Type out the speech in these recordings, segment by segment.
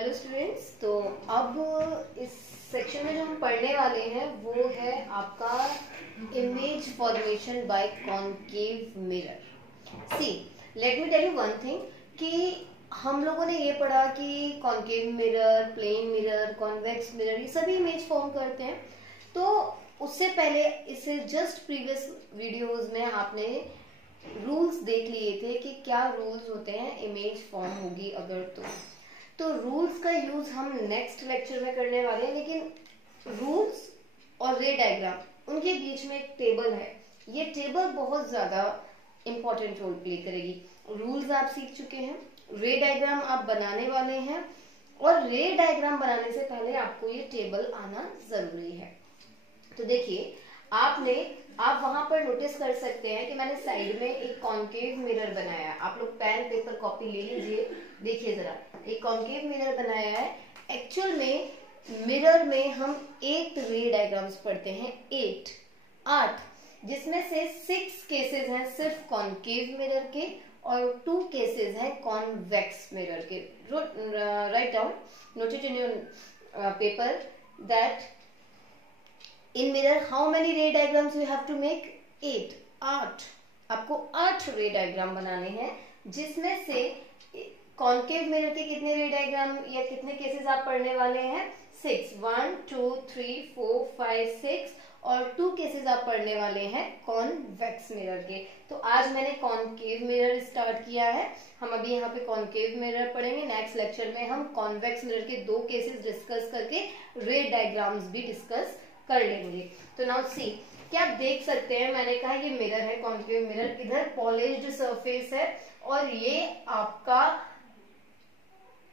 Hello students. तो अब इस सेक्शन में जो हम पढ़ने वाले हैं वो है आपका image formation by concave mirror. See let me tell you one thing कि हम लोगों ने ये पढ़ा कि concave mirror, plane mirror, convex mirror, ये सभी इमेज फॉर्म करते हैं। तो उससे पहले इससे जस्ट प्रीवियस वीडियोस में आपने रूल्स देख लिए थे कि क्या रूल्स होते हैं इमेज फॉर्म होगी अगर तो रूल्स का यूज हम नेक्स्ट लेक्चर में करने वाले हैं। लेकिन रूल्स और रे डायग्राम उनके बीच में एक टेबल है। ये टेबल बहुत ज्यादा इंपॉर्टेंट रोल प्ले करेगी। रूल्स आप सीख चुके हैं, रे डायग्राम आप बनाने वाले हैं और रे डायग्राम बनाने से पहले आपको ये टेबल आना जरूरी है। तो देखिए आप वहां पर नोटिस कर सकते हैं कि मैंने साइड में एक कॉनकेव मिरर बनाया। आप लोग पेन पेपर कॉपी ले लीजिए, देखिए जरा, एक कॉनकेव मिरर बनाया है। एक्चुअल में मिरर में हम 8 रे डायग्राम्स पढ़ते हैं, 8, जिसमें से 6 केसेस हैं सिर्फ कॉनकेव मिरर के और 2 केसेस हैं कॉन्वेक्स मिरर के। Write down, note it in your paper that in mirror how many ray diagrams you have to make? 8 आपको 8 रे डायग्राम बनाने हैं, जिसमें से कॉनकेव मिरर के कितने रे डायग्राम या कितने केसेस आप पढ़ने वाले हैं? 6, 1 2 3 4 5 6 और 2 केसेस आप पढ़ने वाले हैं कॉन्वेक्स मिरर के। तो आज मैंने कॉनकेव मिरर स्टार्ट किया है। हम अभी यहाँ पे कॉनकेव मिरर पढ़ेंगे। नेक्स्ट लेक्चर में हम कॉन्वेक्स मिरर के 2 केसेस डिस्कस करके रे डायग्राम्स भी डिस्कस कर लेंगे। तो नाउ सी, क्या आप देख सकते हैं, मैंने कहा ये मिरर है, कॉनकेव मिरर। इधर पॉलिश्ड सरफेस है और ये आपका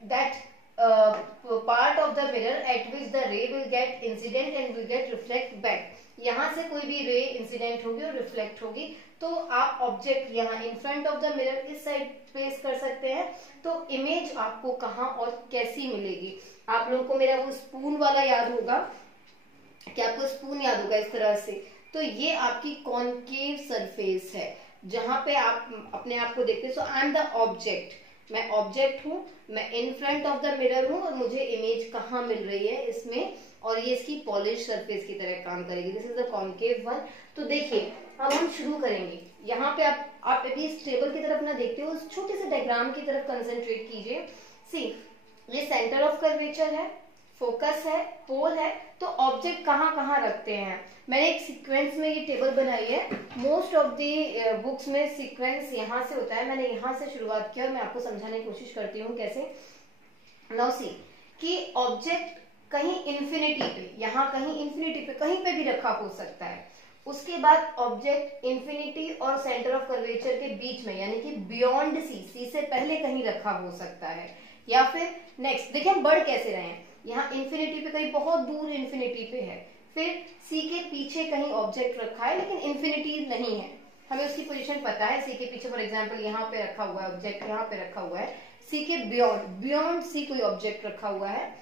that part of the mirror at which the रे will get incident and will get reflect back. यहाँ से कोई भी रे इंसिडेंट होगी और रिफ्लेक्ट होगी। तो आप ऑब्जेक्ट यहाँ इन फ्रंट ऑफ द मिरर इस साइड प्लेस कर सकते हैं। तो इमेज आपको कहाँ और कैसी मिलेगी? आप लोगों को मेरा वो स्पून वाला याद होगा, क्या आपको स्पून याद होगा इस तरह से? तो ये आपकी कॉनकेव सरफेस है जहां पे आप अपने आप को देखते हैं। सो आई एम द ऑब्जेक्ट, मैं ऑब्जेक्ट हूं, मैं इन फ्रंट ऑफ द मिरर हूं और मुझे इमेज कहाँ मिल रही है इसमें, और ये इसकी पॉलिश सरफेस की तरह काम करेगी। This is the concave one. तो देखिए अब हम शुरू करेंगे। यहाँ पे आप अभी इस टेबल की तरफ ना देखते हो, उस छोटे से डायग्राम की तरफ कंसेंट्रेट कीजिए। सी, ये सेंटर ऑफ कर्वेचर है, फोकस है, पोल है। तो ऑब्जेक्ट कहाँ कहाँ रखते हैं? मैंने एक सीक्वेंस में ये टेबल बनाई है। मोस्ट ऑफ द बुक्स में सीक्वेंस यहाँ से होता है, मैंने यहाँ से शुरुआत किया और मैं आपको समझाने की कोशिश करती हूँ कैसे। नाउ सी कि ऑब्जेक्ट कहीं इंफिनिटी पे, यहाँ कहीं इंफिनिटी पे, कहीं पे भी रखा हो सकता है। उसके बाद ऑब्जेक्ट इंफिनिटी और सेंटर ऑफ कर्वेचर के बीच में, यानी कि बियॉन्ड सी से पहले कहीं रखा हो सकता है। या फिर नेक्स्ट देखिए हम बढ़ कैसे रहे हैं, यहाँ इंफिनिटी पे कहीं बहुत दूर इंफिनिटी पे है, फिर सी के पीछे कहीं ऑब्जेक्ट रखा है लेकिन इंफिनिटी नहीं है, हमें उसकी पोजीशन पता है। सी के पीछे फॉर एग्जांपल यहाँ पे रखा हुआ है ऑब्जेक्ट, यहाँ पे रखा हुआ है। सी के बियॉन्ड सी कोई ऑब्जेक्ट रखा हुआ है,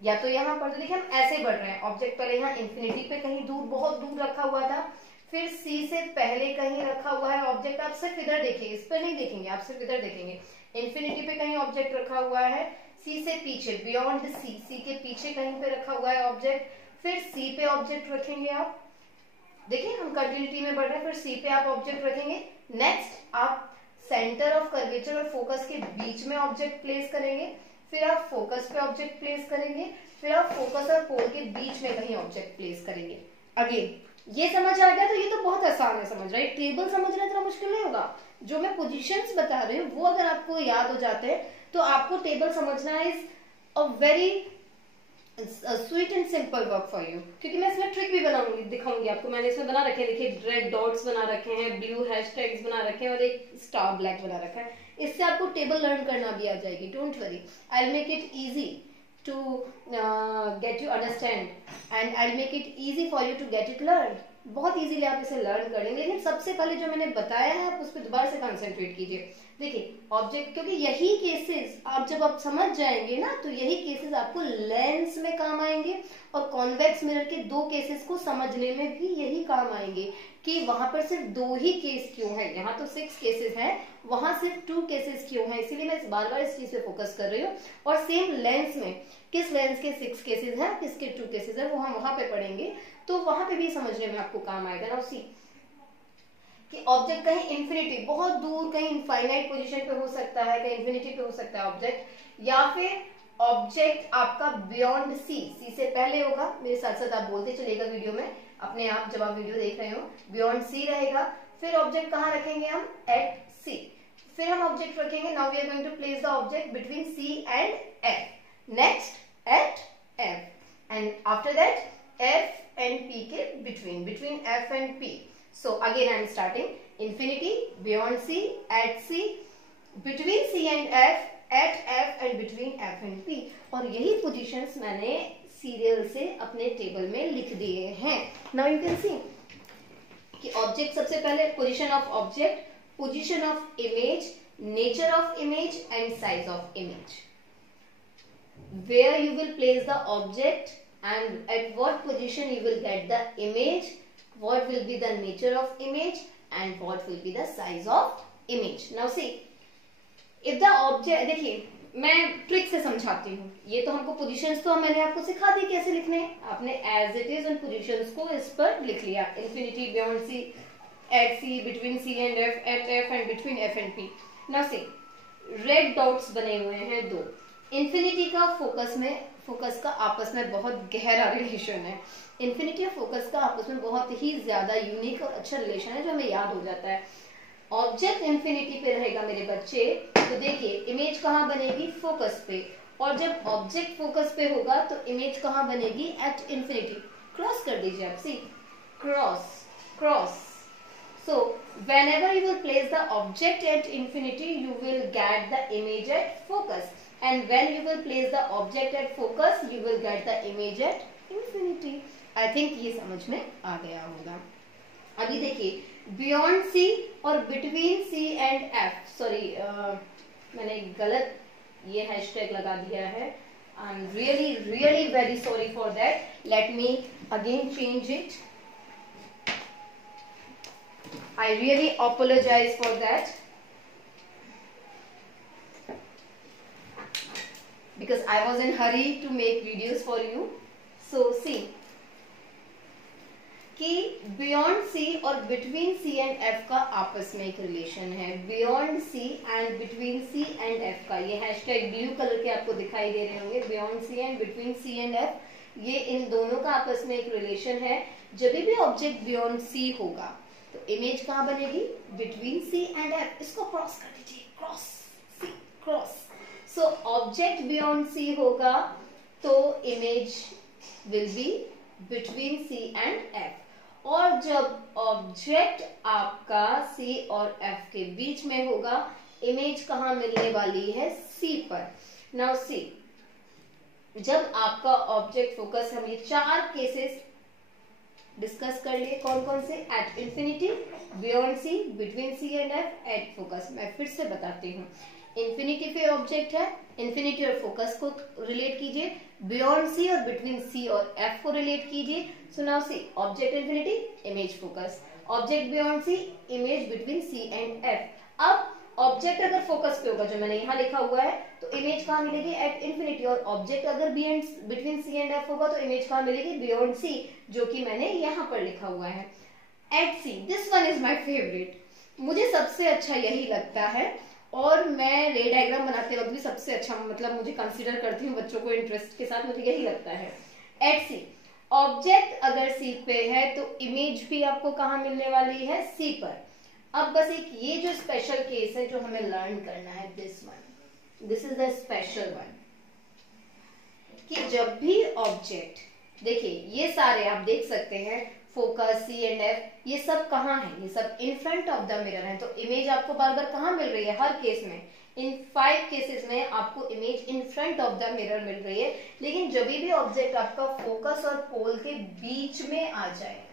या तो यहाँ पर तो देखिए हम ऐसे बढ़ रहे हैं। ऑब्जेक्ट पहले यहाँ इंफिनिटी पे कहीं दूर, बहुत दूर रखा हुआ था, फिर सी से पहले कहीं रखा हुआ है ऑब्जेक्ट। आप सिर्फ इधर देखिए, इस पर नहीं देखेंगे, आप सिर्फ इधर देखेंगे। इंफिनिटी पे कहीं ऑब्जेक्ट रखा हुआ है, सी से पीछे बियॉन्ड सी के पीछे कहीं पे रखा हुआ है ऑब्जेक्ट, फिर सी पे ऑब्जेक्ट रखेंगे। आप देखिए हम कंटिन्यूटी में बढ़ रहे हैं, फिर सी पे आप ऑब्जेक्ट रखेंगे। नेक्स्ट आप सेंटर ऑफ कर्वेचर और फोकस के बीच में ऑब्जेक्ट प्लेस करेंगे, फिर आप फोकस पे ऑब्जेक्ट प्लेस करेंगे, फिर आप फोकस और पोल के बीच में कहीं ऑब्जेक्ट प्लेस करेंगे। अगेन ये समझ आ गया? तो ये तो बहुत आसान है समझ रहे। टेबल समझना इतना मुश्किल नहीं होगा। जो मैं पोजीशंस बता रही हूँ वो अगर आपको याद हो जाते हैं तो आपको टेबल समझना is a very sweet and simple work for you. क्योंकि मैं इसमें ट्रिक भी बनाऊंगी, दिखाऊंगी आपको। मैंने इसमें बना रखे हैं, देखिए रेड डॉट्स बना रखे हैं, ब्लू हैशटैग्स बना रखे हैं और एक स्टार ब्लैक बना रखा है। इससे आपको टेबल लर्न करना भी आ जाएगी। Don't worry, I will make it easy to get you understand and I'll make it easy for you to get it learned। बहुत इजीली आप इसे लर्न करेंगे। लेकिन सबसे पहले जो मैंने बताया है आप उस पर दोबारा से कंसंट्रेट कीजिए। देखिए ऑब्जेक्ट, क्योंकि यही केसेस आप जब आप समझ जाएंगे ना तो यही केसेस आपको लेंस में काम आएंगे और कॉन्वेक्स मिरर के 2 केसेस को समझने में भी यही काम आएंगे कि वहां पर सिर्फ 2 ही केस क्यों है, यहाँ तो 6 केसेस हैं, वहां सिर्फ 2 केसेस क्यों है, इसीलिए मैं बार बार इस चीज पे फोकस कर रही हूँ। और सेम लेंस में किस लेंस के 6 केसेस हैं, किसके 2 केसेस हैं, वो हम वहां पे पढ़ेंगे, तो वहां पे भी समझने में आपको काम आएगा ना। उसी कि ऑब्जेक्ट कहीं इंफिनिटी बहुत दूर, कहीं इनफाइनाइट पोजीशन पे हो सकता है, कहीं इंफिनिटी पे हो सकता है ऑब्जेक्ट, या फिर ऑब्जेक्ट आपका बियॉन्ड सी, सी से पहले होगा, मेरे साथ साथ आप बोलते चलेगा वीडियो में अपने आप जब आप वीडियो देख रहे हो, बियॉन्ड सी रहेगा। फिर ऑब्जेक्ट कहाँ रखेंगे हम, एट सी। फिर हम ऑब्जेक्ट रखेंगे, now we are going to place the object between C and F, next at F, and after that F and P के between F and P. So again I am starting infinity, beyond C, at C, between C and F, at F and between F and P। और यही positions मैंने serial से अपने table में लिख दिए हैं। Now you can see कि ऑब्जेक्ट सबसे पहले position of object, position of image, nature of image and size of image, where you will place the object and at what position you will get the image, what will be the nature of image and what will be the size of image। Now see, if the object, देखिए मैं trick से समझाती हूँ, ये तो हमको positions तो मैंने आपको सिखा दी कैसे लिखने, आपने एज इट इज उन पोजीशंस को इस पर लिख लिया, infinity, beyond C, at C, between C and F, at F and between F and P. Now see, red dots बने हुए हैं 2, इन्फिनिटी का फोकस का आपस में बहुत गहरा रिलेशन है, इन्फिनिटी और फोकस का आपस में बहुत ही ज्यादा यूनिक और अच्छा रिलेशन है जो हमें याद हो जाता है। ऑब्जेक्ट इन्फिनिटी पे रहेगा मेरे बच्चे, तो देखिए इमेज कहाँ बनेगी, फोकस पे, और जब ऑब्जेक्ट फोकस पे होगा तो इमेज कहाँ बनेगी, एट इन्फिनिटी। क्रॉस कर दीजिए आप, C, cross cross. So whenever you will place the object at infinity, you will get the image at focus, and when you will place the object at focus, you will get the image at infinity। I think ये समझ में आ गया होगा। अभी देखिए beyond C और between C and F, sorry मैंने गलत ये हैशटैग लगा दिया है, I'm really very sorry for that, let me again change it, I really apologize for that because I was in hurry to make videos for you। So see कि beyond सी और between C and F का आपस में एक relation है, beyond C and between C and F का, ये hashtag blue colour के आपको दिखाई दे रहे होंगे, beyond C and between C and F, ये इन दोनों का आपस में एक रिलेशन है। जब भी ऑब्जेक्ट बियॉन्ड सी होगा तो इमेज कहाँ बनेगी, बिटवीन सी एंड एफ, इसको क्रॉस कर दीजिए, cross, C, cross. So object beyond C होगा तो image will be between C and F, और जब ऑब्जेक्ट आपका सी और एफ के बीच में होगा, इमेज कहाँ मिलने वाली है, सी पर। नाउ सी, जब आपका ऑब्जेक्ट फोकस, हम ये 4 केसेस डिस्कस कर लिए, कौन कौन से, at infinity, beyond C, between C and F, at focus. मैं फिर से बताती हूँ, इंफिनिटी पे ऑब्जेक्ट है, इंफिनिटी और फोकस को रिलेट कीजिए, बियॉन्ड सी और बिटवीन सी और एफ को रिलेट कीजिए। So now C, object infinity, image focus, object beyond C, image between C and F. अब ऑब्जेक्ट अगर फोकस पे होगा, जो मैंने यहाँ लिखा हुआ है, तो इमेज कहाँ मिलेगी, एट इंफिनिटी, और ऑब्जेक्ट अगर बिटवीन सी एंड एफ होगा तो इमेज कहाँ मिलेगी, बियॉन्ड सी, जो कि मैंने यहाँ पर लिखा हुआ है, at C. This one is my favourite, मुझे सबसे अच्छा यही लगता है, और मैं रे डायग्राम बनाते वक्त भी सबसे अच्छा, मतलब मुझे कंसीडर करती हूँ बच्चों को इंटरेस्ट के साथ, मुझे यही लगता है। एट सी, ऑब्जेक्ट अगर सी पे है तो इमेज भी आपको कहाँ मिलने वाली है, सी पर। अब बस एक ये जो स्पेशल केस है जो हमें लर्न करना है, this one, this is the special one, कि जब भी ऑब्जेक्ट, देखिए ये सारे आप देख सकते हैं, फोकस, सी एंड एफ, ये सब कहाँ है, ये सब इन फ्रंट ऑफ द मिरर है, तो इमेज आपको बार बार कहाँ मिल रही है, हर केस में, इन 5 केसेस में आपको image in front of the mirror मिल रही है। लेकिन जब भी ऑब्जेक्ट आपका फोकस और पोल के बीच में आ जाएगा,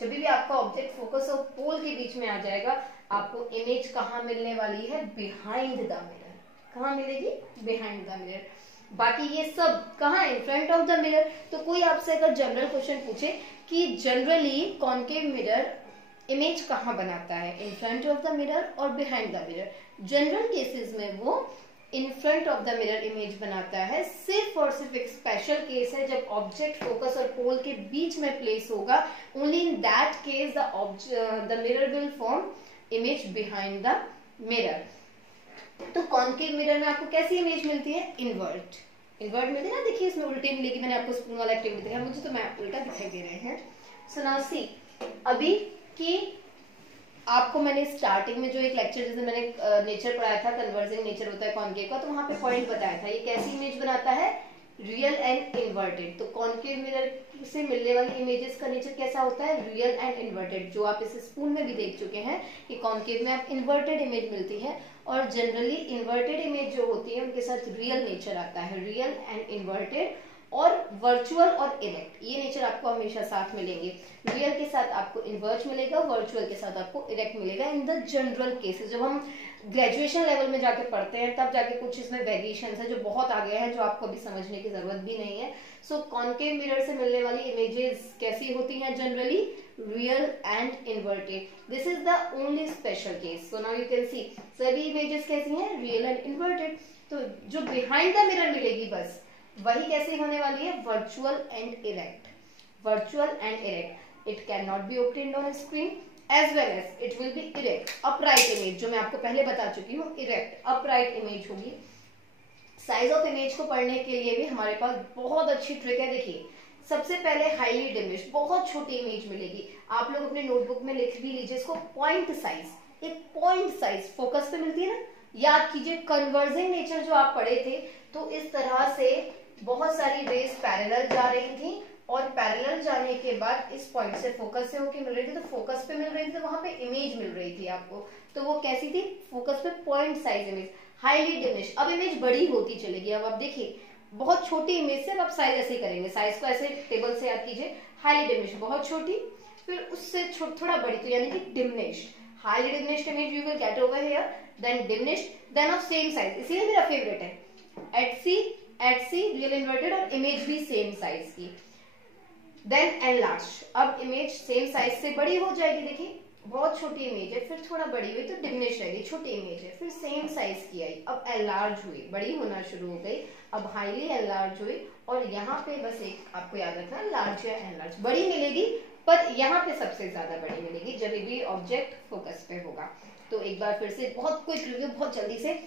जब भी आपका ऑब्जेक्ट फोकस और पोल के बीच में आ जाएगा, आपको इमेज कहाँ मिलने वाली है, बिहाइंड द मिरर। कहाँ मिलेगी, बिहाइंड द मिरर। बाकी ये सब कहाँ, इन फ्रंट ऑफ द मिरर। तो कोई आपसे अगर जनरल क्वेश्चन पूछे कि जनरली कॉन्केव मिरर इमेज कहाँ बनाता है, in front of the mirror और behind the mirror, general cases में वो in front of the mirror image बनाता है। सिर्फ और सिर्फ एक स्पेशल केस है जब ऑब्जेक्ट फोकस और पोल के बीच में प्लेस होगा, only in that case the mirror will form image behind the mirror. तो कॉन्केव मिरर में आपको कैसी इमेज मिलती है, इन्वर्ट मिलती है ना। देखिए इसमें उल्टी मिलेगी, मैंने आपको स्पून वाला एक्टिविटी दिखाया, मुझे तो मैं उल्टा दिखाई दे रहे हैं। सो नाउ सी, अभी कि आपको मैंने स्टार्टिंग में जो एक लेक्चर जैसे मैंने नेचर पढ़ाया था, कन्वर्जिंग नेचर होता है कॉन्केव का, तो वहां पे पॉइंट बताया था ये कैसी इमेज बनाता है, रियल एंड इन्वर्टेड। तो कॉन्केव मिरर से मिलने वाली इमेजेस का नेचर कैसा होता है, रियल एंड इन्वर्टेड, जो आप इस स्पून में भी देख चुके हैं कि कॉन्केव में आप इन्वर्टेड इमेज मिलती है, और जनरली इन्वर्टेड इमेज जो होती है उनके साथ रियल नेचर आता है, रियल एंड इन्वर्टेड और वर्चुअल और इरेक्ट, ये नेचर आपको हमेशा साथ मिलेंगे। रियल के साथ आपको इन्वर्ट मिलेगा, वर्चुअल के साथ आपको इरेक्ट मिलेगा इन द जनरल केसेस। जब हम ग्रेजुएशन लेवल में जाके पढ़ते हैं तब जाके कुछ इसमें वेरिएशन है जो बहुत आगे है, जो आपको अभी समझने की जरूरत भी नहीं है। सो कॉन्केव मिरर से मिलने वाली इमेजेस कैसी होती हैं, generally real and inverted. This is the only special case. So now you can see सभी इमेजेस कैसी हैं, रियल एंड इन्वर्टेड। तो जो बिहाइंड द मिरर मिलेगी बस वही कैसे होने वाली है, virtual and erect, virtual and erect. It can not be obtained on screen as well as it will be erect, upright image, जो मैं आपको पहले बता चुकी हूँ, इरेक्ट अपराइट इमेज होगी। साइज ऑफ इमेज को पढ़ने के लिए भी हमारे पास बहुत अच्छी ट्रिक है। देखिए सबसे पहले हाईली डिमिश्ड, बहुत छोटी इमेज मिलेगी, आप लोग अपने नोटबुक में लिख भी लीजिए इसको, पॉइंट साइज, एक पॉइंट साइज फोकस पे मिलती है ना। याद कीजिए कन्वर्जिंग नेचर जो आप पढ़े थे, तो इस तरह से बहुत सारी रेज पैरेलल जा रही थी और पैरेलल जाने के बाद इस पॉइंट से फोकस से होके मिल रही थी, तो फोकस पे मिल रही थी, तो वहां पे इमेज मिल रही थी आपको। तो वो कैसी थी, फोकस पे पॉइंट साइज इमेज, हाईली डिमिश। अब इमेज बड़ी होती चलेगी। अब आप देखिए बहुत छोटी इमेज से अब आप साइज ऐसे ही करेंगे, साइज को ऐसे टेबल से याद कीजिए, हाईली डिमिश बहुत छोटी, फिर उससे थोड़ा बड़ी, तो यानी कि diminished, highly diminished image you will get over here, then diminished, then of same size, इसीलिए मेरा फेवरेट है एट सी रियल इन्वर्टेड, और इमेज भी सेम साइज की। देन एनलार्ज, अब इमेज सेम साइज से बड़ी हो जाएगी, देखिए बहुत छोटी इमेज है, फिर थोड़ा बड़ी हुई तो डिमिनिश रहेगी, छोटी इमेज है, फिर सेम साइज की आई, अब एनलार्ज हुई, बड़ी होना शुरू हो गई, अब हाईली एनलार्ज हुई, और यहाँ पे बस एक आपको याद रखना, लार्ज या एनलार्ज, बड़ी मिलेगी पर यहाँ पे सबसे ज्यादा बड़ी मिलेगी जब भी ऑब्जेक्ट फोकस पे होगा। तो एक बार फिर से बहुत क्विक रिव्यू, बहुत जल्दी से,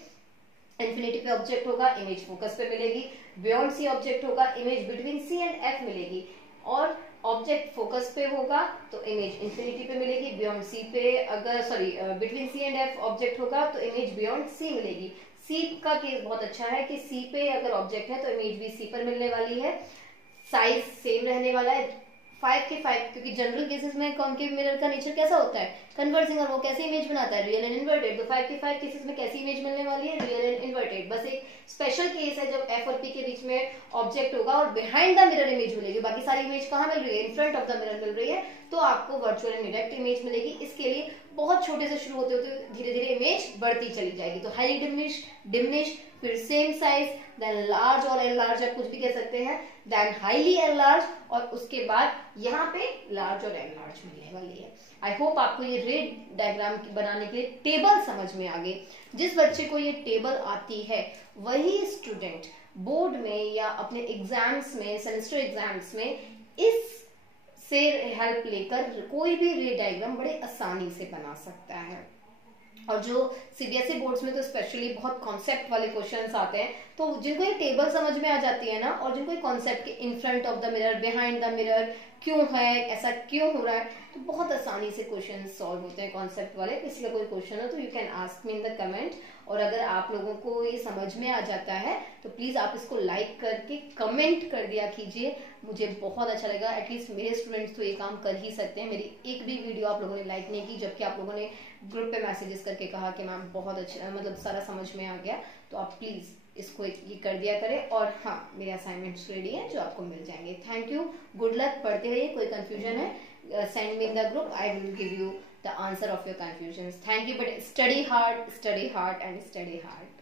इन्फिनिटी पे ऑब्जेक्ट होगा, इमेज फोकस पे मिलेगी, बियॉन्ड सी ऑब्जेक्ट होगा, image between C and F मिलेगी, और ऑब्जेक्ट फोकस पे होगा तो इमेज इन्फिनिटी पे मिलेगी, बियॉन्ड सी पे अगर between C and F object होगा तो इमेज बियॉन्ड सी मिलेगी। सी का केस बहुत अच्छा है कि सी पे अगर ऑब्जेक्ट है तो इमेज भी सी पर मिलने वाली है, साइज सेम रहने वाला है 5 के 5, क्योंकि जनरल केसेस में कॉन्केव मिरर का नेचर कैसा होता है, कन्वर्जिंग, और वो कैसे इमेज बनाता है, रियल एंड इन्वर्टेड। तो 5 के 5 केसेस में कैसी इमेज मिलने वाली है, रियल एंड इन्वर्टेड। बस एक स्पेशल केस है जब एफ और पी के बीच में ऑब्जेक्ट होगा और बिहाइंड द मिरर इमेज मिलेगी, बाकी सारी इमेज कहाँ मिल रही है, in front of the mirror मिल रही है, तो आपको वर्चुअल एंड डायरेक्ट इमेज मिलेगी। इसके लिए बहुत छोटे से शुरू होते होते धीरे धीरे इमेज बढ़ती चली जाएगी। तो हाईली डिमिनिश, फिर सेम साइज, देन लार्ज और एनलार्ज, आप कुछ भी कह सकते हैं, देन हाईली एनलार्ज, और उसके बाद यहाँ पे लार्ज और एनलार्ज मिलने वाली है। आई होप आपको ये रेड डायग्राम बनाने के लिए टेबल समझ में आ गई। जिस बच्चे को ये टेबल आती है वही स्टूडेंट बोर्ड में या अपने एग्जाम्स में, सेमेस्टर एग्जाम्स में, इस से हेल्प लेकर कोई भी रे डायग्राम बड़े आसानी से बना सकता है। और जो सीबीएसई बोर्ड्स में तो स्पेशली बहुत कॉन्सेप्ट वाले क्वेश्चंस आते हैं, तो जिनको ये टेबल समझ में आ जाती है ना, और जिनको ये कॉन्सेप्ट के इन front of the mirror, behind the mirror क्यों है, ऐसा क्यों हो रहा है, तो बहुत आसानी से क्वेश्चन सॉल्व होते हैं कॉन्सेप्ट वाले। किसी का कोई क्वेश्चन हो तो you can ask me in the comment, और अगर आप लोगों को ये समझ में आ जाता है तो प्लीज आप इसको लाइक करके कमेंट कर दिया कीजिए, मुझे बहुत अच्छा लगेगा। एटलीस्ट मेरे स्टूडेंट्स तो ये काम कर ही सकते हैं। मेरी एक भी वीडियो आप लोगों ने लाइक नहीं की, जबकि आप लोगों ने ग्रुप पे मैसेजेस करके कहा कि मैम बहुत अच्छा, मतलब सारा समझ में आ गया, तो आप प्लीज इसको ये कर दिया करें। और हाँ, मेरे असाइनमेंट्स रेडी हैं जो आपको मिल जाएंगे। थैंक यू, गुड लक, पढ़ते रहिए। कोई कंफ्यूजन है send me in the group, I will give you the answer of your confusions. Thank you, but study hard and study hard.